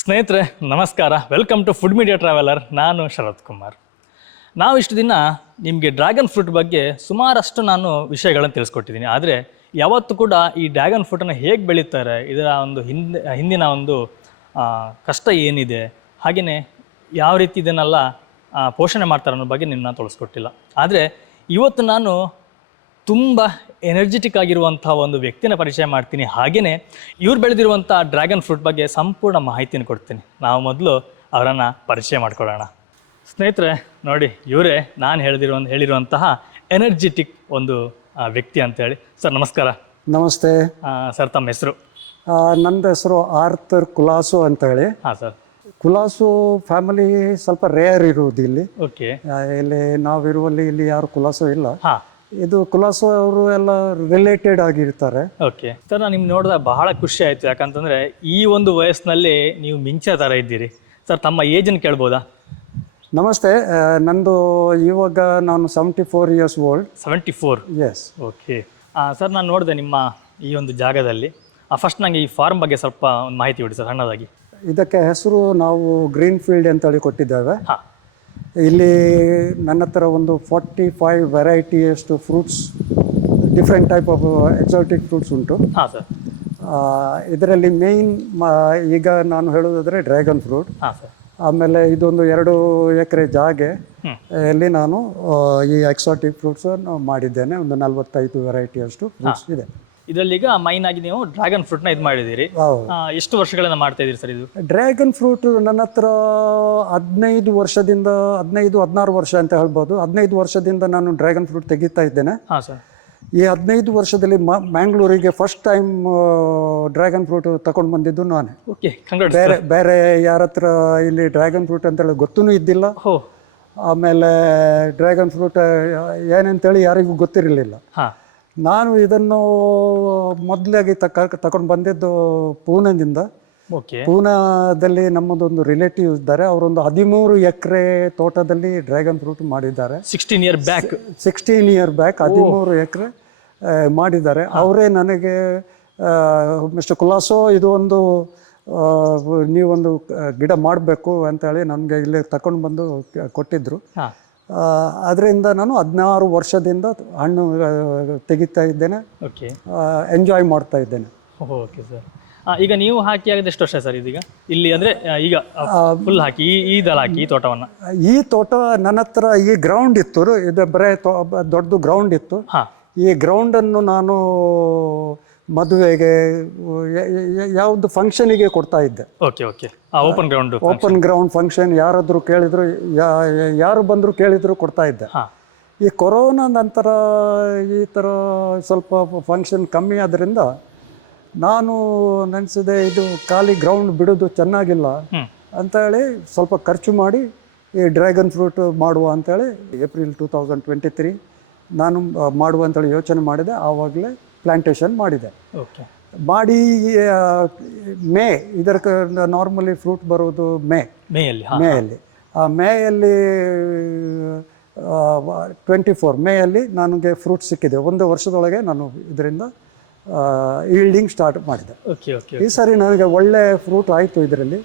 ಸ್ನೇಹಿತರೆ ನಮಸ್ಕಾರ, welcome to food media traveller. ನಾನು ಶರತ್ ಕುಮಾರ್. ನಾವು ಇಷ್ಟು ದಿನ ನಿಮಗೆ ಡ್ರ್ಯಾಗನ್ ಫ್ರೂಟ್ ಬಗ್ಗೆ ಸುಮಾರಷ್ಟು ನಾನು ವಿಷಯಗಳನ್ನು ತಿಳಿಸ್ಕೊಟ್ಟಿದ್ದೀನಿ. ಆದರೆ ಯಾವತ್ತೂ ಕೂಡ ಈ ಡ್ರ್ಯಾಗನ್ ಫ್ರೂಟನ್ನು ಹೇಗೆ ಬೆಳೀತಾರೆ, ಇದರ ಒಂದು ಹಿಂದಿನ ಒಂದು ಕಷ್ಟ ಏನಿದೆ, ಹಾಗೆಯೇ ಯಾವ ರೀತಿ ಇದನ್ನೆಲ್ಲ ಪೋಷಣೆ ಮಾಡ್ತಾರೆ ಅನ್ನೋ ಬಗ್ಗೆ ನಿಮ್ಮನ್ನ ತೋರಿಸ್ಕೊಟ್ಟಿಲ್ಲ. ಆದರೆ ಇವತ್ತು ನಾನು ತುಂಬ ಎನರ್ಜೆಟಿಕ್ ಆಗಿರುವಂಥ ಒಂದು ವ್ಯಕ್ತಿನ ಪರಿಚಯ ಮಾಡ್ತೀನಿ. ಹಾಗೆಯೇ ಇವ್ರು ಬೆಳೆದಿರುವಂಥ ಡ್ರ್ಯಾಗನ್ ಫ್ರೂಟ್ ಬಗ್ಗೆ ಸಂಪೂರ್ಣ ಮಾಹಿತಿಯನ್ನು ಕೊಡ್ತೀನಿ. ನಾವು ಮೊದಲು ಅವರನ್ನು ಪರಿಚಯ ಮಾಡ್ಕೊಳ್ಳೋಣ. ಸ್ನೇಹಿತರೆ ನೋಡಿ, ಇವರೇ ನಾನು ಹೇಳಿರುವಂತಹ ಎನರ್ಜೆಟಿಕ್ ಒಂದು ವ್ಯಕ್ತಿ ಅಂತೇಳಿ. ಸರ್ ನಮಸ್ಕಾರ. ನಮಸ್ತೆ ಸರ್, ತಮ್ಮ ಹೆಸರು? ನನ್ನ ಹೆಸರು ಆರ್ಥರ್ ಕುಲಾಸು ಅಂತೇಳಿ. ಹಾಂ ಸರ್. ಕುಲಾಸು ಫ್ಯಾಮಿಲಿ ಸ್ವಲ್ಪ ರೇರ್ ಇರುವುದು ಇಲ್ಲಿ. ಓಕೆ. ಇಲ್ಲಿ ನಾವಿರುವಲ್ಲಿ ಇಲ್ಲಿ ಯಾರು ಕುಲಾಸು ಇಲ್ಲ. ಹಾಂ. ಇದು ಕುಲಾಸು ಅವರು ಎಲ್ಲ ರಿಲೇಟೆಡ್ ಆಗಿರ್ತಾರೆ. ಓಕೆ ಸರ್, ನಾನು ನಿಮ್ಗೆ ನೋಡಿದಾಗ ಬಹಳ ಖುಷಿ ಆಯಿತು. ಯಾಕಂತಂದರೆ ಈ ಒಂದು ವಯಸ್ಸಿನಲ್ಲಿ ನೀವು ಮಿಂಚೋ ಥರ ಇದ್ದೀರಿ. ಸರ್, ತಮ್ಮ ಏಜನ್ನು ಕೇಳ್ಬೋದಾ? ನಮಸ್ತೆ, ನಂದು ಇವಾಗ ನಾನು 74 years old. 74? Yes. Okay sir, ನಾನು ನೋಡಿದೆ ನಿಮ್ಮ ಈ ಒಂದು ಜಾಗದಲ್ಲಿ. ಫಸ್ಟ್ ನನಗೆ ಈ ಫಾರ್ಮ್ ಬಗ್ಗೆ ಸ್ವಲ್ಪ ಒಂದು ಮಾಹಿತಿ ಕೊಡಿ ಸರ್, ಸಣ್ಣದಾಗಿ. ಇದಕ್ಕೆ ಹೆಸರು ನಾವು ಗ್ರೀನ್ ಫೀಲ್ಡ್ ಅಂತೇಳಿ ಕೊಟ್ಟಿದ್ದೇವೆ. ಹಾಂ. ಇಲ್ಲಿ ನನ್ನ ಹತ್ರ ಒಂದು 45 ವೆರೈಟಿಯಷ್ಟು fruits, different type of exotic fruits ಉಂಟು. ಹಾಂ ಸರ್. ಇದರಲ್ಲಿ ಮೇಯ್ನ್ ಈಗ ನಾನು ಹೇಳೋದಾದರೆ ಡ್ರ್ಯಾಗನ್ ಫ್ರೂಟ್. ಹಾಂ ಸರ್. ಆಮೇಲೆ ಇದೊಂದು 2 ಎಕರೆ ಜಾಗೆ ಅಲ್ಲಿ ನಾನು ಈ ಎಕ್ಸಾಟಿಕ್ ಫ್ರೂಟ್ಸ್ ಮಾಡಿದ್ದೇನೆ. ಒಂದು 45 ವೆರೈಟಿಯಷ್ಟು ಫ್ರೂಟ್ಸ್ ಇದೆ. ಇದರಲ್ಲಿ ಈಗ ಮೈನ್ ಆಗಿ ನೀವು ಡ್ರ್ಯಾಗನ್ ಫ್ರೂಟ್ನ ಇದು ಮಾಡಿದ್ದೀರಿ. ಎಷ್ಟು ವರ್ಷಗಳಿಂದ ಮಾಡ್ತಾ ಇದ್ದೀರಿ ಸರ್ ಇದು? ಡ್ರ್ಯಾಗನ್ ಫ್ರೂಟ್ ನನ್ನ ಹತ್ರ 15 ವರ್ಷದಿಂದ 16 ವರ್ಷ ಅಂತ ಹೇಳ್ಬೋದು. 15 ವರ್ಷದಿಂದ ನಾನು ಡ್ರ್ಯಾಗನ್ ಫ್ರೂಟ್ ತೆಗಿತಾ ಇದ್ದೇನೆ. ಹಾಂ ಸರ್. ಈ 15 ವರ್ಷದಲ್ಲಿ ಮ್ಯಾಂಗ್ಳೂರಿಗೆ ಫಸ್ಟ್ ಟೈಮ್ ಡ್ರ್ಯಾಗನ್ ಫ್ರೂಟ್ ತಗೊಂಡು ಬಂದಿದ್ದು ನಾನೇ. ಓಕೆ, ಬೇರೆ ಯಾರ ಹತ್ರ ಇಲ್ಲಿ ಡ್ರ್ಯಾಗನ್ ಫ್ರೂಟ್ ಅಂತೇಳಿ ಗೊತ್ತೂ ಇದ್ದಿಲ್ಲ. ಆಮೇಲೆ ಡ್ರ್ಯಾಗನ್ ಫ್ರೂಟ್ ಏನಂತೇಳಿ ಯಾರಿಗೂ ಗೊತ್ತಿರಲಿಲ್ಲ. ನಾನು ಇದನ್ನು ಮೊದಲಾಗಿ ತಗೊಂಡು ಬಂದಿದ್ದು ಪೂನಾದಿಂದ. ಪೂನಾದಲ್ಲಿ ನಮ್ಮದೊಂದು ರಿಲೇಟಿವ್ ಇದ್ದಾರೆ. ಅವರೊಂದು 13 ಎಕರೆ ತೋಟದಲ್ಲಿ ಡ್ರ್ಯಾಗನ್ ಫ್ರೂಟ್ ಮಾಡಿದ್ದಾರೆ. 16 years ಬ್ಯಾಕ್ 13 ಎಕರೆ ಮಾಡಿದ್ದಾರೆ. ಅವರೇ ನನಗೆ ಮಿಸ್ಟರ್ ಕುಲಾಸೋ, ಇದು ಒಂದು ನೀವೊಂದು ಗಿಡ ಮಾಡಬೇಕು ಅಂತೇಳಿ ನನಗೆ ಇಲ್ಲಿ ತಗೊಂಡು ಬಂದು ಕೊಟ್ಟಿದ್ದರು. ಅದರಿಂದ ನಾನು 16 ವರ್ಷದಿಂದ ಹಣ್ಣು ತೆಗಿತಾ ಇದ್ದೇನೆ, ಎಂಜಾಯ್ ಮಾಡ್ತಾ ಇದ್ದೇನೆ. Okay sir. ಈಗ ನೀವು ಹಾಕಿ ಆಗದೆ ಎಷ್ಟು ವರ್ಷ ಸರ್ ಇದೀಗ ಇಲ್ಲಿ? ಅಂದರೆ ಈಗ ಫುಲ್ ಹಾಕಿ ಈದಲ್ಲ ಹಾಕಿ ಈ ತೋಟವನ್ನು? ಈ ತೋಟ ನನ್ನ ಹತ್ರ ಈ ಗ್ರೌಂಡ್ ಇತ್ತು, ಇದು ಬರೇ ದೊಡ್ಡದು ಗ್ರೌಂಡ್ ಇತ್ತು. ಈ ಗ್ರೌಂಡನ್ನು ನಾನು ಮದುವೆಗೆ ಯಾವುದು ಫಂಕ್ಷನಿಗೆ ಕೊಡ್ತಾ ಇದ್ದೆ. ಓಪನ್ ಗ್ರೌಂಡ್ ಫಂಕ್ಷನ್ ಯಾರಾದರೂ ಕೇಳಿದ್ರು, ಯಾರು ಬಂದರೂ ಕೇಳಿದ್ರು ಕೊಡ್ತಾ ಇದ್ದೆ. ಈ ಕೊರೋನಾ ನಂತರ ಈ ಥರ ಸ್ವಲ್ಪ ಫಂಕ್ಷನ್ ಕಮ್ಮಿ ಆದ್ರಿಂದ ನಾನು ನೆನೆಸಿದೆ, ಇದು ಖಾಲಿ ಗ್ರೌಂಡ್ ಬಿಡೋದು ಚೆನ್ನಾಗಿಲ್ಲ ಅಂತೇಳಿ ಸ್ವಲ್ಪ ಖರ್ಚು ಮಾಡಿ ಈ ಡ್ರ್ಯಾಗನ್ ಫ್ರೂಟ್ ಮಾಡುವ ಅಂತೇಳಿ ಏಪ್ರಿಲ್ 2023 ನಾನು ಮಾಡುವ ಅಂತೇಳಿ ಯೋಚನೆ ಮಾಡಿದೆ. ಆವಾಗಲೇ ಪ್ಲಾಂಟೇಶನ್ ಮಾಡಿದೆ. ಮಾಡಿ ಇದರ ನಾರ್ಮಲಿ ಫ್ರೂಟ್ ಬರೋದು ಮೇಯಲ್ಲಿ. ಆ ಮೇಯಲ್ಲಿ 24 ಮೇಯಲ್ಲಿ ನನಗೆ ಫ್ರೂಟ್ ಸಿಕ್ಕಿದೆ. 1 ವರ್ಷದೊಳಗೆ ನಾನು ಇದರಿಂದ ಈಲ್ಡಿಂಗ್ ಸ್ಟಾರ್ಟ್ ಮಾಡಿದೆ. ಈ ಸಾರಿ ನನಗೆ ಒಳ್ಳೆ ಫ್ರೂಟ್ ಆಯಿತು ಇದರಲ್ಲಿ.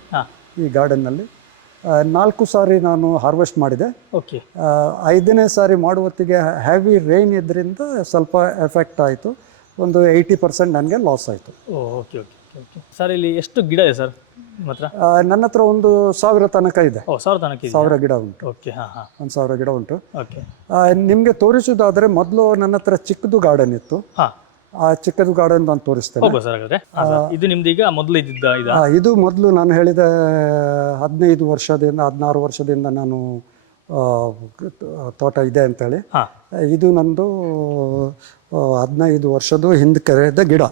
ಈ ಗಾರ್ಡನ್ನಲ್ಲಿ 4 ಸಾರಿ ನಾನು ಹಾರ್ವೆಸ್ಟ್ ಮಾಡಿದೆ. 5ನೇ ಸಾರಿ ಮಾಡುವತ್ತಿಗೆ ಹೆವಿ ರೈನ್ ಇದ್ರಿಂದ ಸ್ವಲ್ಪ ಎಫೆಕ್ಟ್ ಆಯಿತು. ಒಂದು 80% ನನಗೆ ಲಾಸ್ ಆಯಿತು. Okay okay okay sir. ಇಲ್ಲಿ ಎಷ್ಟು ಗಿಡ ಇದೆ ಸರ್ ಮಾತ್ರ? ನನ್ನ ಹತ್ರ ಒಂದು 1000 ತನಕ ಇದೆ. 1000 ಗಿಡ ಉಂಟು. ಓಕೆ. ಒಂದು 1000 ಗಿಡ ಉಂಟು. ಓಕೆ. ನಿಮಗೆ ತೋರಿಸೋದಾದರೆ ಮೊದಲು ನನ್ನ ಹತ್ರ ಚಿಕ್ಕದು ಗಾರ್ಡನ್ ಇತ್ತು. ಆ ಚಿಕ್ಕದು ಗಾರ್ಡನ್ ನಾನು ತೋರಿಸ್ತೇನೆ. ಇದು ನಿಮ್ದು ಈಗ ಮೊದಲು ಇದ್ದಿದ್ದ? ಇದು ಮೊದಲು ನಾನು ಹೇಳಿದ 15 ವರ್ಷದಿಂದ 16 ವರ್ಷದಿಂದ ನಾನು ತೋಟ ಇದೆ ಅಂತೇಳಿ. ಇದು ನಂದು 15 ವರ್ಷದ ಹಿಂದಕರೆದ ಗಿಡ.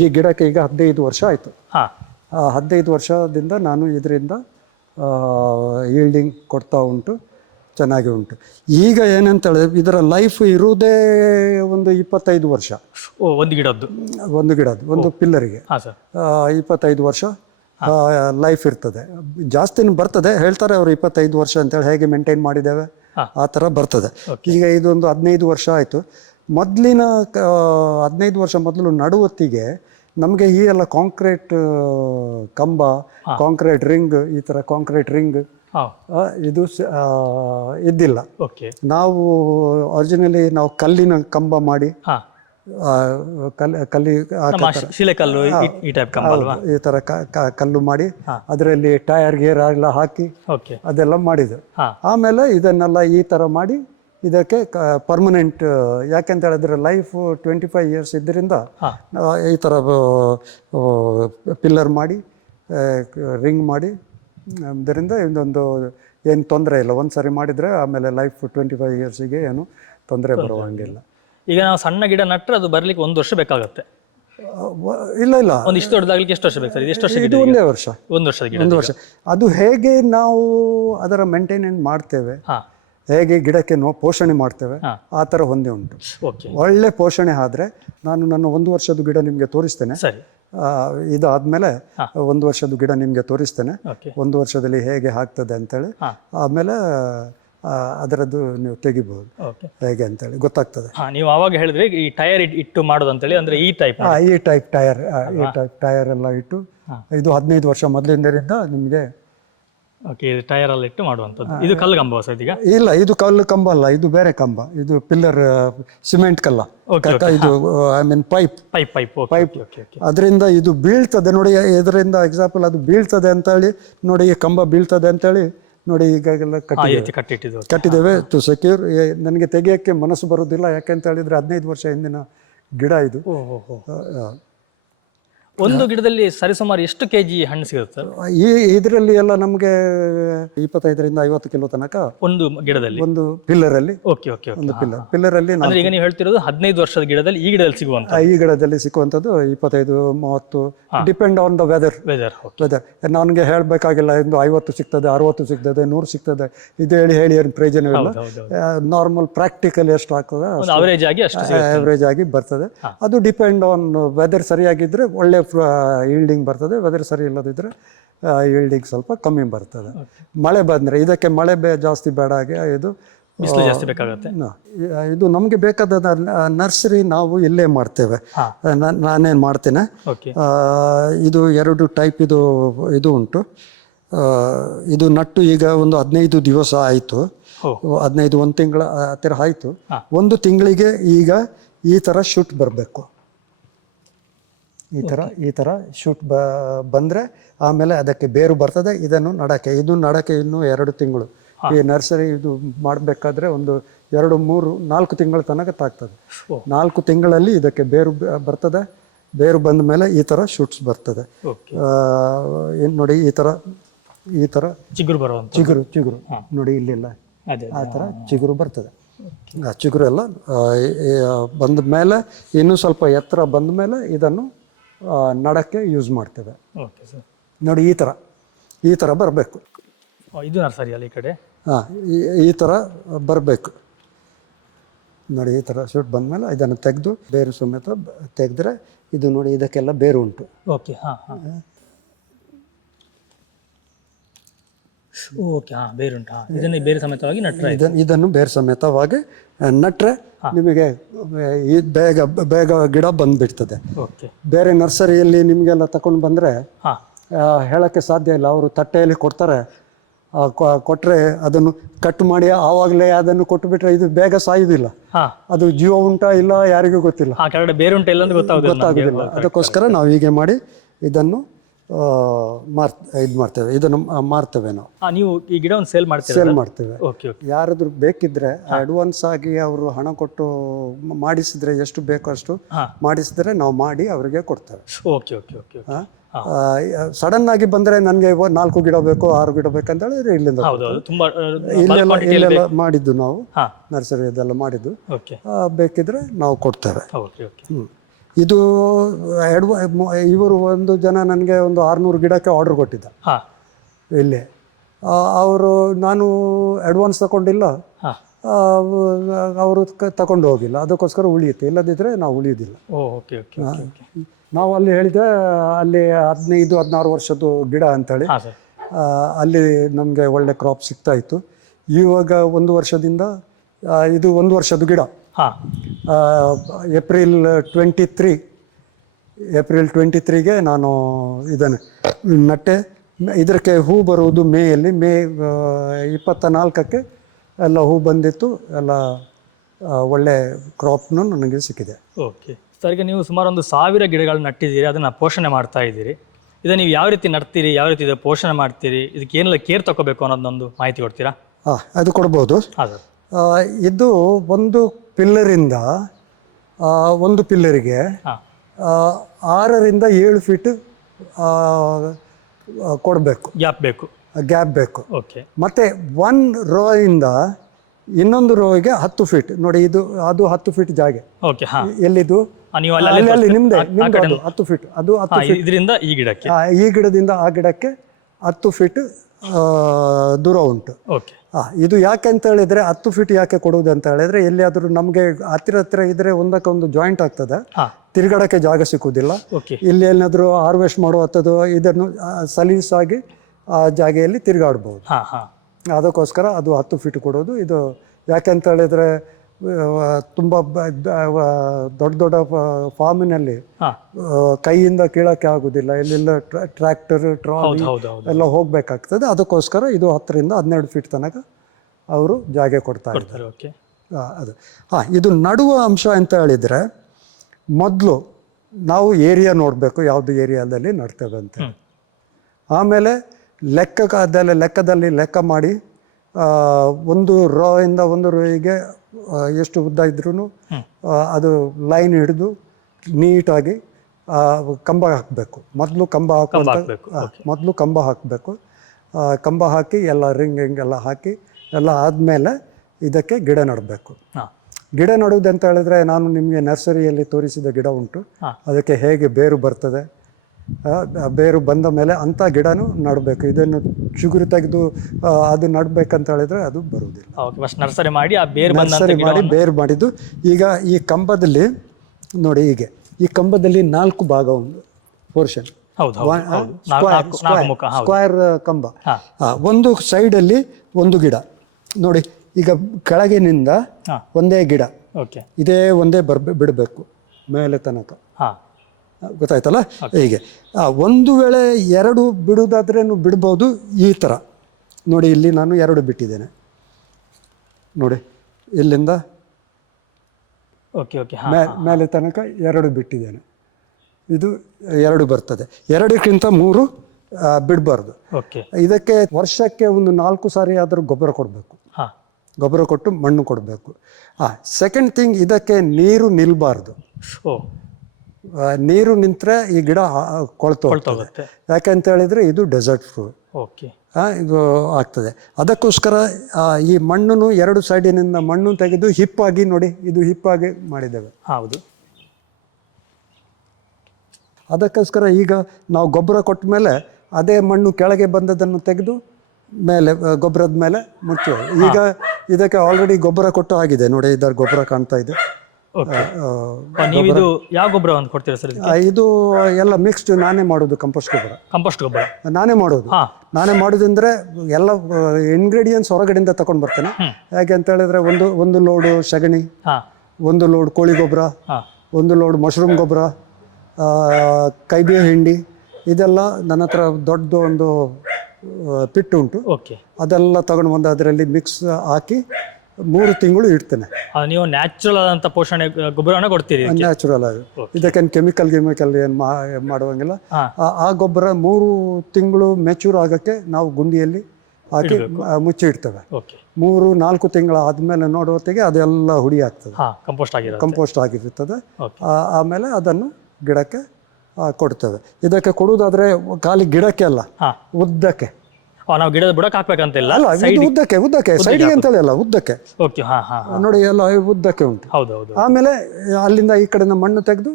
ಈ ಗಿಡಕ್ಕೆ ಈಗ 15 ವರ್ಷ ಆಯಿತು. 15 ವರ್ಷದಿಂದ ನಾನು ಇದರಿಂದ ಈಲ್ಡಿಂಗ್ ಕೊಡ್ತಾ ಉಂಟು, ಚೆನ್ನಾಗಿ ಉಂಟು. ಈಗ ಏನಂತೇಳಿ ಇದರ ಲೈಫ್ ಇರುವುದೇ ಒಂದು 25 ವರ್ಷ. ಒಂದು ಗಿಡದ್ದು ಒಂದು ಪಿಲ್ಲರಿಗೆ 25 ವರ್ಷ ಲೈಫ್ ಇರ್ತದೆ. ಜಾಸ್ತಿನೂ ಬರ್ತದೆ, ಹೇಳ್ತಾರೆ ಅವರು 25 ವರ್ಷ ಅಂತೇಳಿ. ಹೇಗೆ ಮೇಂಟೈನ್ ಮಾಡಿದ್ದೇವೆ ಆ ಥರ ಬರ್ತದೆ. ಈಗ ಇದೊಂದು 15 ವರ್ಷ ಆಯಿತು. ಮೊದಲಿನ 15 ವರ್ಷ ಮೊದಲು ನಡುವತ್ತಿಗೆ ನಮಗೆ ಈ ಎಲ್ಲ ಕಾಂಕ್ರೀಟ್ ಕಂಬ, ಕಾಂಕ್ರೀಟ್ ರಿಂಗ್, ಈ ಥರ ಕಾಂಕ್ರೀಟ್ ರಿಂಗ್ ಇದು ಇದ್ದಿಲ್ಲ. ನಾವು ಒರಿಜಿನಲಿ ನಾವು ಕಲ್ಲಿನ ಕಂಬ ಮಾಡಿ ಶಿಲೆಕಲ್ಲು ಈ ತರ ಕಲ್ಲು ಮಾಡಿ ಅದರಲ್ಲಿ ಟೈರ್ ಗೇರ್ ಎಲ್ಲ ಹಾಕಿ ಅದೆಲ್ಲ ಮಾಡಿದ್ರು. ಆಮೇಲೆ ಇದನ್ನೆಲ್ಲ ಈ ತರ ಮಾಡಿ ಇದಕ್ಕೆ ಪರ್ಮನೆಂಟ್, ಯಾಕೆಂತ ಹೇಳಿದ್ರೆ ಲೈಫ್ 25 years ಇದ್ದರಿಂದ ಈ ಥರ ಪಿಲ್ಲರ್ ಮಾಡಿ ರಿಂಗ್ ಮಾಡಿ, ಅದರಿಂದ ಇದೊಂದು ಏನು ತೊಂದರೆ ಇಲ್ಲ. ಒಂದು ಸರಿ ಮಾಡಿದರೆ ಆಮೇಲೆ ಲೈಫ್ 25 yearsಗೆ ಏನು ತೊಂದರೆ ಬರುವಂಗಿಲ್ಲ. ಈಗ ನಾವು ಸಣ್ಣ ಗಿಡ ನಟ್ಟರೆ ಅದು ಬರ್ಲಿಕ್ಕೆ 1 ವರ್ಷ ಬೇಕಾಗುತ್ತೆ. ಇಲ್ಲ ಒಂದಿಷ್ಟು ದೊಡ್ಡದಾಗಲಿಕ್ಕೆ ಎಷ್ಟು ವರ್ಷ ಬೇಕು ಸರ್? ಎಷ್ಟು ವರ್ಷ? ಇದು ಒಂದೇ ವರ್ಷ. 1 ವರ್ಷದ ಗಿಡ. 1 ವರ್ಷ. ಅದು ಹೇಗೆ ನಾವು ಅದರ ಮೇಂಟೆನೆನ್ಸ್ ಮಾಡ್ತೇವೆ, ಹೇಗೆ ಗಿಡಕ್ಕೆ ಪೋಷಣೆ ಮಾಡ್ತೇವೆ, ಆ ಥರ ಹೊಂದೇ ಉಂಟು. ಒಳ್ಳೆ ಪೋಷಣೆ ಆದರೆ ನಾನು ನನ್ನ 1 ವರ್ಷದ ಗಿಡ ನಿಮಗೆ ತೋರಿಸ್ತೇನೆ. ಇದಾದ್ಮೇಲೆ 1 ವರ್ಷದ ಗಿಡ ನಿಮಗೆ ತೋರಿಸ್ತೇನೆ, 1 ವರ್ಷದಲ್ಲಿ ಹೇಗೆ ಆಗ್ತದೆ ಅಂತೇಳಿ. ಆಮೇಲೆ ಅದರದ್ದು ನೀವು ತೆಗಿಬಹುದು ಹೇಗೆ ಅಂತೇಳಿ ಗೊತ್ತಾಗ್ತದೆ. ನೀವು ಆವಾಗ ಹೇಳಿದ್ರೆ ಈ ಟೈರ್ ಇಟ್ಟು ಮಾಡೋದು ಅಂತೇಳಿ, ಅಂದ್ರೆ ಈ ಟೈಪ್ ಟೈರ್ ಎಲ್ಲ ಇಟ್ಟು ಇದು 15 ವರ್ಷ ಮೊದಲಿಂದರಿಂದ ನಿಮಗೆ ಟೈರ್ ಎಲ್ಲ ಇಟ್ಟು ಮಾಡುವಂಥದ್ದು. ಇದು ಕಲ್ಲು ಕಂಬ ಸರ್ ಈಗ? ಇಲ್ಲ, ಇದು ಕಲ್ಲು ಕಂಬ ಅಲ್ಲ, ಇದು ಬೇರೆ ಕಂಬ. ಇದು ಪಿಲ್ಲರ್ ಸಿಮೆಂಟ್ ಕಲ್ಲ, ಇದು ಐ ಮೀನ್ ಪೈಪ್. ಅದರಿಂದ ಇದು ಬೀಳ್ತದೆ ನೋಡಿ, ಇದರಿಂದ ಎಕ್ಸಾಂಪಲ್ ಅದು ಬೀಳ್ತದೆ ಅಂತೇಳಿ ನೋಡಿ, ಈ ಕಂಬ ಬೀಳ್ತದೆ ಅಂತೇಳಿ ನೋಡಿ ಈಗಾಗೆಲ್ಲ ಕಟ್ಟಿದ್ದೇವೆ ಟು ಸೆಕ್ಯೂರ್. ನನಗೆ ತೆಗಿಯೋಕ್ಕೆ ಮನಸ್ಸು ಬರೋದಿಲ್ಲ, ಯಾಕೆಂತ ಹೇಳಿದ್ರೆ 15 ವರ್ಷ ಹಿಂದಿನ ಗಿಡ ಇದು. ಒಂದು ಗಿಡದಲ್ಲಿ ಸರಿಸುಮಾರು ಎಷ್ಟು ಕೆಜಿ ಹಣ್ಣು ಸಿಗುತ್ತೆ? ಇದರಲ್ಲಿ ಎಲ್ಲ ನಮಗೆ 25 ರಿಂದ 50 ಕಿಲೋ ತನಕ ಒಂದು ಗಿಡದಲ್ಲಿ, ಒಂದು ಪಿಲ್ಲರ್ ಅಲ್ಲಿ. ಒಂದು ಪಿಲ್ಲರ್ ಅಲ್ಲಿ ಈಗ ನೀವು ಹೇಳ್ತಿರೋದು 15 ವರ್ಷದ ಗಿಡದಲ್ಲಿ, ಈ ಗಿಡದಲ್ಲಿ ಸಿಗುವಂತ, ಈ ಗಿಡದಲ್ಲಿ ಸಿಕ್ಕುವಂಥದ್ದು 25-30, ಡಿಪೆಂಡ್ ಆನ್ ದ ವೆದರ್. ನನಗೆ ಹೇಳಬೇಕಾಗಿಲ್ಲ, ಒಂದು 50 ಸಿಗ್ತದೆ, 60 ಸಿಗ್ತದೆ, 100 ಸಿಗ್ತದೆ, ಇದು ಹೇಳಿ ಏನು ಪ್ರಯೋಜನ ಇಲ್ಲ. ನಾರ್ಮಲ್ ಪ್ರಾಕ್ಟಿಕಲ್ ಎಷ್ಟು ಆಗ್ತದೆ ಅವರೇಜ್ ಆಗಿ ಬರ್ತದೆ. ಅದು ಡಿಪೆಂಡ್ ಆನ್ ವೆದರ್. ಸರಿಯಾಗಿದ್ರೆ ಒಳ್ಳೆ ಈಲ್ಡಿಂಗ್ ಬರ್ತದೆ, ವೆದರ್ ಸರಿ ಇಲ್ಲದಿದ್ರೆ ಈಲ್ಡಿಂಗ್ ಸ್ವಲ್ಪ ಕಮ್ಮಿ ಬರ್ತದೆ. ಮಳೆ ಬಂದರೆ, ಇದಕ್ಕೆ ಮಳೆ ಜಾಸ್ತಿ ಬೇಡ, ಹಾಗೆ ಇದು ಜಾಸ್ತಿ ಬೇಕಾಗುತ್ತೆ. ಇದು ನಮಗೆ ಬೇಕಾದ ನರ್ಸರಿ ನಾವು ಇಲ್ಲೇ ಮಾಡ್ತೇವೆ. ನಾನೇನು ಮಾಡ್ತೇನೆ, ಇದು 2 ಟೈಪ್ ಇದು ಉಂಟು. ಇದು ನಟ್ಟು ಈಗ ಒಂದು 15 ದಿವಸ ಆಯಿತು, 15 1 ತಿಂಗಳ ಹತ್ತಿರ ಆಯಿತು. 1 ತಿಂಗಳಿಗೆ ಈಗ ಈ ಥರ ಶೂಟ್ ಬರಬೇಕು. ಈ ಥರ ಶೂಟ್ ಬಂದರೆ ಆಮೇಲೆ ಅದಕ್ಕೆ ಬೇರು ಬರ್ತದೆ. ಇದು ನಡಕ್ಕೆ ಇನ್ನೂ 2 ತಿಂಗಳು. ಈ ನರ್ಸರಿ ಇದು ಮಾಡಬೇಕಾದ್ರೆ ಒಂದು 2, 3, 4 ತಿಂಗಳ ತನಕ ತಾಗ್ತದೆ. 4 ತಿಂಗಳಲ್ಲಿ ಇದಕ್ಕೆ ಬೇರು ಬರ್ತದೆ. ಬೇರು ಬಂದ ಮೇಲೆ ಈ ಥರ ಶೂಟ್ಸ್ ಬರ್ತದೆ. ಏನು ನೋಡಿ, ಈ ಥರ ಚಿಗುರು ನೋಡಿ, ಇಲ್ಲೆಲ್ಲ ಆ ಥರ ಚಿಗುರು ಬರ್ತದೆ. ಆ ಚಿಗುರು ಎಲ್ಲ ಬಂದ ಮೇಲೆ, ಇನ್ನೂ ಸ್ವಲ್ಪ ಎತ್ತರ ಬಂದ ಮೇಲೆ ಇದನ್ನು ನಡಕ್ಕೆ ಯೂಸ್ ಮಾಡ್ತೇವೆ. ನೋಡಿ, ಈ ಥರ ಬರಬೇಕು. ಇದು ನರ್ಸರಿಯಲ್ಲಿ ಈ ಕಡೆ ಈ ಥರ ಬರಬೇಕು ನೋಡಿ. ಈ ಥರ ಶೂಟ್ ಬಂದಮೇಲೆ ಇದನ್ನು ತೆಗೆದು ಬೇರು ಸಮೇತ ತೆಗೆದ್ರೆ, ಇದು ನೋಡಿ, ಇದಕ್ಕೆಲ್ಲ ಬೇರು ಉಂಟು. ಬೇರು ಸಮೇತವಾಗಿ ನಟ್ರೆ, ಇದನ್ನು ಬೇರು ಸಮೇತವಾಗಿ ನಟ್ರೆ ನಿಮಗೆ ಬೇಗ ಗಿಡ ಬಂದ್ಬಿಡ್ತದೆ. ಬೇರೆ ನರ್ಸರಿಯಲ್ಲಿ ನಿಮಗೆಲ್ಲ ತಗೊಂಡು ಬಂದರೆ ಹೇಳೋಕ್ಕೆ ಸಾಧ್ಯ ಇಲ್ಲ. ಅವರು ತಟ್ಟೆಯಲ್ಲಿ ಕೊಡ್ತಾರೆ, ಕೊಟ್ಟರೆ ಅದನ್ನು ಕಟ್ ಮಾಡಿ ಆವಾಗಲೇ ಅದನ್ನು ಕೊಟ್ಟುಬಿಟ್ರೆ ಇದು ಬೇಗ ಸಾಯುವುದಿಲ್ಲ. ಅದು ಜೀವ ಉಂಟಾ ಇಲ್ಲ ಯಾರಿಗೂ ಗೊತ್ತಿಲ್ಲ, ಗೊತ್ತಾಗೋದಿಲ್ಲ. ಅದಕ್ಕೋಸ್ಕರ ನಾವು ಹೀಗೆ ಮಾಡಿ ಇದನ್ನು ಇದನ್ನು ಮಾರ್ತೇವೆ ನಾವು. ನೀವು ಈ ಗಿಡವನ್ನು ಸೇಲ್ ಮಾಡ್ತೇವೆ. ಯಾರಾದ್ರೂ ಬೇಕಿದ್ರೆ ಅಡ್ವಾನ್ಸ್ ಆಗಿ ಅವರು ಹಣ ಕೊಟ್ಟು ಮಾಡಿಸಿದ್ರೆ, ಎಷ್ಟು ಬೇಕೋ ಅಷ್ಟು ಮಾಡಿಸಿದ್ರೆ ನಾವು ಮಾಡಿ ಅವರಿಗೆ ಕೊಡ್ತೇವೆ. ಸಡನ್ ಆಗಿ ಬಂದ್ರೆ ನನಗೆ 4 ಗಿಡ ಬೇಕು, 6 ಗಿಡ ಬೇಕಂತ ಹೇಳಿದ್ರೆ ಇಲ್ಲೆಲ್ಲ ಮಾಡಿದ್ದು ನಾವು ನರ್ಸರಿ ಇದೆಲ್ಲ ಮಾಡಿದ್ದು. ಬೇಕಿದ್ರೆ ನಾವು ಕೊಡ್ತೇವೆ. ಇದು ಇವರು ಒಂದು ಜನ ನನಗೆ ಒಂದು 600 ಗಿಡಕ್ಕೆ ಆರ್ಡರ್ ಕೊಟ್ಟಿದ್ದ ಇಲ್ಲಿ. ಅವರು ನಾನು ಅಡ್ವಾನ್ಸ್ ತಗೊಂಡಿಲ್ಲ, ಅವರು ತಗೊಂಡು ಹೋಗಿಲ್ಲ, ಅದಕ್ಕೋಸ್ಕರ ಉಳಿಯುತ್ತೆ. ಇಲ್ಲದಿದ್ರೆ ನಾವು ಉಳಿಯೋದಿಲ್ಲ. ನಾವು ಅಲ್ಲಿ ಹೇಳಿದೆ, ಅಲ್ಲಿ 15-16 ವರ್ಷದ ಗಿಡ ಅಂತೇಳಿ, ಅಲ್ಲಿ ನಮಗೆ ಒಳ್ಳೆ ಕ್ರಾಪ್ ಸಿಗ್ತಾ ಇತ್ತು. ಇವಾಗ 1 ವರ್ಷದಿಂದ ಇದು 1 ವರ್ಷದ ಗಿಡ. ಏಪ್ರಿಲ್ 23 ಏಪ್ರಿಲ್ 23ಗೆ ನಾನು ಇದನ್ನು ನಟ್ಟೆ. ಇದಕ್ಕೆ ಹೂ ಬರುವುದು ಮೇಯಲ್ಲಿ, ಮೇ 24ಕ್ಕೆ ಎಲ್ಲ ಹೂ ಬಂದಿತ್ತು. ಎಲ್ಲ ಒಳ್ಳೆ ಕ್ರಾಪ್ನು ನನಗೆ ಸಿಕ್ಕಿದೆ. ಓಕೆ ಸರ್, ಈಗ ನೀವು ಸುಮಾರು ಒಂದು 1000 ಗಿಡಗಳನ್ನ ನಟ್ಟಿದ್ದೀರಿ, ಅದನ್ನು ಪೋಷಣೆ ಮಾಡ್ತಾ ಇದ್ದೀರಿ. ಇದನ್ನು ನೀವು ಯಾವ ರೀತಿ ನಡ್ತೀರಿ, ಯಾವ ರೀತಿ ಪೋಷಣೆ ಮಾಡ್ತೀರಿ, ಇದಕ್ಕೆ ಏನೆಲ್ಲ ಕೇರ್ ತಗೋಬೇಕು ಅನ್ನೋದೊಂದು ಮಾಹಿತಿ ಕೊಡ್ತೀರಾ? ಅದು ಕೊಡ್ಬೋದು. ಹೌದು. ಇದು ಒಂದು ಪಿಲ್ಲರಿಂದ ಒಂದು ಪಿಲ್ಲರಿಗೆ 6ರಿಂದ 7 ಫೀಟ್ ಕೊಡಬೇಕು, ಗ್ಯಾಪ್ ಬೇಕು. ಓಕೆ. ಮತ್ತು 1 ರೋ ಇಂದ ಇನ್ನೊಂದು ರೋಗೆ 10 ಫೀಟ್. ನೋಡಿ ಇದು ಅದು 10 ಫೀಟ್ ಜಾಗೆ. ಓಕೆ. ಎಲ್ಲಿದು? ಅಲ್ಲಿ ನಿಮ್ದೆ 10 ಫೀಟ್. ಅದು 10 ಫೀಟ್ ಇದರಿಂದ ಈ ಗಿಡಕ್ಕೆ, ಈ ಗಿಡದಿಂದ ಆ ಗಿಡಕ್ಕೆ 10 ಫೀಟ್ ದೂರ ಉಂಟು. ಓಕೆ. ಇದು ಯಾಕೆ ಅಂತ ಹೇಳಿದ್ರೆ 10 ಫೀಟ್ ಯಾಕೆ ಕೊಡುವುದು ಅಂತ ಹೇಳಿದ್ರೆ, ಎಲ್ಲಿಯಾದರೂ ನಮಗೆ ಹತ್ತಿರ ಇದ್ರೆ ಒಂದಕ್ಕೊಂದು ಜಾಯಿಂಟ್ ಆಗ್ತದೆ, ತಿರುಗಾಡಕ್ಕೆ ಜಾಗ ಸಿಕ್ಕುವುದಿಲ್ಲ. ಇಲ್ಲಿ ಏನಾದರೂ ಹಾರ್ವೆಸ್ಟ್ ಮಾಡುವಂಥದ್ದು ಇದನ್ನು ಸಲೀಸಾಗಿ ಆ ಜಾಗೆಯಲ್ಲಿ ತಿರುಗಾಡ್ಬೋದು. ಅದಕ್ಕೋಸ್ಕರ ಅದು 10 ಫೀಟ್ ಕೊಡೋದು. ಇದು ಯಾಕೆ ಅಂತ ಹೇಳಿದ್ರೆ ತುಂಬ ದೊಡ್ಡ ಫಾರ್ಮಿನಲ್ಲಿ ಕೈಯಿಂದ ಕೀಳಕ್ಕೆ ಆಗುದಿಲ್ಲ, ಇಲ್ಲೆಲ್ಲ ಟ್ರ್ಯಾಕ್ಟರ್, ಟ್ರಾಲಿ ಎಲ್ಲ ಹೋಗ್ಬೇಕಾಗ್ತದೆ. ಅದಕ್ಕೋಸ್ಕರ ಇದು 10ರಿಂದ 12 ಫೀಟ್ ತನಕ ಅವರು ಜಾಗ ಕೊಡ್ತಾ ಇರ್ತಾರೆ. ಅದು ಇದು ನಡುವ ಅಂಶ ಅಂತ ಹೇಳಿದರೆ, ಮೊದಲು ನಾವು ಏರಿಯಾ ನೋಡಬೇಕು, ಯಾವುದು ಏರಿಯಾದಲ್ಲಿ ನಡ್ತೇವೆ ಅಂತ. ಆಮೇಲೆ ಲೆಕ್ಕದಲ್ಲಿ ಲೆಕ್ಕ ಮಾಡಿ ಒಂದು ರೋ ಇಂದ ಒಂದು ರೋಯಿಗೆ ಎಷ್ಟು ಉದ್ದ ಇದ್ರೂ ಅದು ಲೈನ್ ಹಿಡಿದು ನೀಟಾಗಿ ಕಂಬ ಹಾಕಬೇಕು. ಮೊದಲು ಕಂಬ ಹಾಕಬೇಕು. ಕಂಬ ಹಾಕಿ ಎಲ್ಲ ರಿಂಗ್ ಎಲ್ಲ ಹಾಕಿ ಎಲ್ಲ ಆದಮೇಲೆ ಇದಕ್ಕೆ ಗಿಡ ನೆಡಬೇಕು. ಗಿಡ ನೆಡುವುದು ಅಂತ ಹೇಳಿದ್ರೆ, ನಾನು ನಿಮಗೆ ನರ್ಸರಿಯಲ್ಲಿ ತೋರಿಸಿದ ಗಿಡ ಉಂಟು, ಅದಕ್ಕೆ ಹೇಗೆ ಬೇರು ಬರ್ತದೆ, ಬೇರು ಬಂದ ಮೇಲೆ ಅಂಥ ಗಿಡನೂ ನಡಬೇಕು. ಇದನ್ನು ಚಿಗುರು ತೆಗೆದು ಅದು ನಡ್ಬೇಕಂತ ಹೇಳಿದ್ರೆ ಅದು ಬರುವುದಿಲ್ಲ. ನರ್ಸರಿ ಮಾಡಿ ಬೇರು ಮಾಡಿದ್ದು. ಈಗ ಈ ಕಂಬದಲ್ಲಿ ನೋಡಿ, ಹೀಗೆ ಈ ಕಂಬದಲ್ಲಿ 4 ಭಾಗ ಒಂದು ಪೋರ್ಷನ್, ಸ್ಕ್ವೇರ್ ಕಂಬ. ಒಂದು ಸೈಡಲ್ಲಿ ಒಂದು ಗಿಡ ನೋಡಿ. ಈಗ ಕೆಳಗಿನಿಂದ ಒಂದೇ ಗಿಡ, ಇದೇ ಒಂದೇ ಬಿಡಬೇಕು ಮೇಲೆ ತನಕ. ಗೊತ್ತಾಯ್ತಲ್ಲ? ಹೀಗೆ ಒಂದು ವೇಳೆ 2 ಬಿಡುವುದಾದ್ರೂ ಬಿಡ್ಬೋದು. ಈ ಥರ ನೋಡಿ, ಇಲ್ಲಿ ನಾನು 2 ಬಿಟ್ಟಿದ್ದೇನೆ ನೋಡಿ, ಇಲ್ಲಿಂದ ಮೇಲೆ ತನಕ 2 ಬಿಟ್ಟಿದ್ದೇನೆ. ಇದು 2 ಬರ್ತದೆ. 2ಕ್ಕಿಂತ 3 ಬಿಡಬಾರ್ದು. ಇದಕ್ಕೆ ವರ್ಷಕ್ಕೆ ಒಂದು 4 ಸಾರಿ ಆದರೂ ಗೊಬ್ಬರ ಕೊಡಬೇಕು. ಗೊಬ್ಬರ ಕೊಟ್ಟು ಮಣ್ಣು ಕೊಡಬೇಕು. ಸೆಕೆಂಡ್ ಥಿಂಗ್, ಇದಕ್ಕೆ ನೀರು ನಿಲ್ಬಾರ್ದು. ನೀರು ನಿಂತರೆ ಈ ಗಿಡ ಕೊಳ್ತೋಗುತ್ತೆ. ಯಾಕೆಂತ ಹೇಳಿದ್ರೆ ಇದು ಡೆಸರ್ಟ್ ಫ್ರೂಟ್ ಇದು ಆಗ್ತದೆ. ಅದಕ್ಕೋಸ್ಕರ ಈ ಮಣ್ಣನ್ನು 2 ಸೈಡಿನಿಂದ ಮಣ್ಣು ತೆಗೆದು ಹಿಪ್ಪಾಗಿ ನೋಡಿ, ಇದು ಹಿಪ್ಪಾಗಿ ಮಾಡಿದ್ದೇವೆ. ಹೌದು. ಅದಕ್ಕೋಸ್ಕರ ಈಗ ನಾವು ಗೊಬ್ಬರ ಕೊಟ್ಟ ಮೇಲೆ ಅದೇ ಮಣ್ಣು ಕೆಳಗೆ ಬಂದದನ್ನು ತೆಗೆದು ಮೇಲೆ ಗೊಬ್ಬರದ ಮೇಲೆ ಮುಚ್ಚುವ. ಈಗ ಇದಕ್ಕೆ ಆಲ್ರೆಡಿ ಗೊಬ್ಬರ ಕೊಟ್ಟು ಆಗಿದೆ ನೋಡಿ, ಇದರ ಗೊಬ್ಬರ ಕಾಣ್ತಾ ಇದೆ. ಯಾವ ಗೊಬ್ಬರ ಕೊಡ್ತೀರಾ ಸರ್? ಇದು ಎಲ್ಲ ಮಿಕ್ಸ್ಡ್ ನಾನೇ ಮಾಡೋದು. ಕಂಪೋಸ್ಟ್ ಗೊಬ್ಬರ ನಾನೇ ಮಾಡೋದಂದ್ರೆ ಎಲ್ಲ ಇಂಗ್ರೀಡಿಯೆಂಟ್ಸ್ ಹೊರಗಡೆಯಿಂದ ತಗೊಂಡು ಬರ್ತೇನೆ. ಯಾಕೆ ಅಂತ ಹೇಳಿದ್ರೆ, ಒಂದು ಲೋಡು ಸಗಣಿ, ಒಂದು ಲೋಡ್ ಕೋಳಿ ಗೊಬ್ಬರ, ಒಂದು ಲೋಡ್ ಮಶ್ರೂಮ್ ಗೊಬ್ಬರ, ಕೈಬೇವು ಹಿಂಡಿ, ಇದೆಲ್ಲ ನನ್ನ ಹತ್ರ ದೊಡ್ಡ ಒಂದು ಪಿಟ್ಟು ಉಂಟು. ಅದೆಲ್ಲ ತಗೊಂಡು ಬಂದು ಅದರಲ್ಲಿ ಮಿಕ್ಸ್ ಹಾಕಿ 3 ತಿಂಗಳು ಇಡ್ತೇನೆ. ನೀವು ನ್ಯಾಚುರಲ್ ಆದಂಥ ಪೋಷಣೆ ಗೊಬ್ಬರನ ಕೊಡ್ತೀರಿ? ನ್ಯಾಚುರಲ್ ಆಗಿ, ಇದಕ್ಕೇನು ಕೆಮಿಕಲ್ ಏನು ಮಾಡುವಂಗಿಲ್ಲ. ಆ ಗೊಬ್ಬರ 3 ತಿಂಗಳು ಮೆಚೂರ್ ಆಗೋಕ್ಕೆ ನಾವು ಗುಂಡಿಯಲ್ಲಿ ಹಾಕಿ ಮುಚ್ಚಿ ಇಡ್ತೇವೆ. 3-4 ತಿಂಗಳ ಆದಮೇಲೆ ನೋಡೋ ಹೊತ್ತಿಗೆ ಅದೆಲ್ಲ ಹುಡಿ ಆಗ್ತದೆ, ಕಂಪೋಸ್ಟ್ ಆಗಿರ್ತದೆ. ಆಮೇಲೆ ಅದನ್ನು ಗಿಡಕ್ಕೆ ಕೊಡ್ತೇವೆ. ಇದಕ್ಕೆ ಕೊಡುವುದಾದ್ರೆ ಖಾಲಿ ಗಿಡಕ್ಕೆ ಅಲ್ಲ, ಉದ್ದಕ್ಕೆ. ನಾವು ಗಿಡದ ಬುಡಕ್ಕೆ ಹಾಕ್ಬೇಕಂತಿಲ್ಲ, ಉದ್ದಕ್ಕೆ ಸೈಡಿಗೆ ಅಂತೇಳಿ ಅಲ್ಲ, ಉದ್ದಕ್ಕೆ ನೋಡಿ, ಎಲ್ಲ ಉದ್ದಕ್ಕೆ ಉಂಟು. ಆಮೇಲೆ ಅಲ್ಲಿಂದ ಈ ಕಡೆಯಿಂದ ಮಣ್ಣು ತೆಗೆದು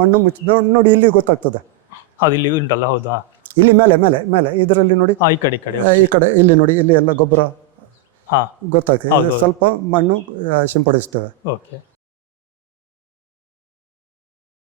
ಮಣ್ಣು ಮುಚ್ಚಿ ನೋಡಿ, ಇಲ್ಲಿ ಗೊತ್ತಾಗ್ತದೆ. ಇಲ್ಲಿ ಉಂಟಲ್ಲ? ಹೌದಾ? ಇಲ್ಲಿ ಮೇಲೆ ಇದರಲ್ಲಿ ನೋಡಿ, ಈ ಕಡೆ ಇಲ್ಲಿ ನೋಡಿ, ಇಲ್ಲಿ ಎಲ್ಲ ಗೊಬ್ಬರ ಗೊತ್ತಾಗ್ತದೆ. ಸ್ವಲ್ಪ ಮಣ್ಣು ಸಿಂಪಡಿಸ್ತೇವೆ.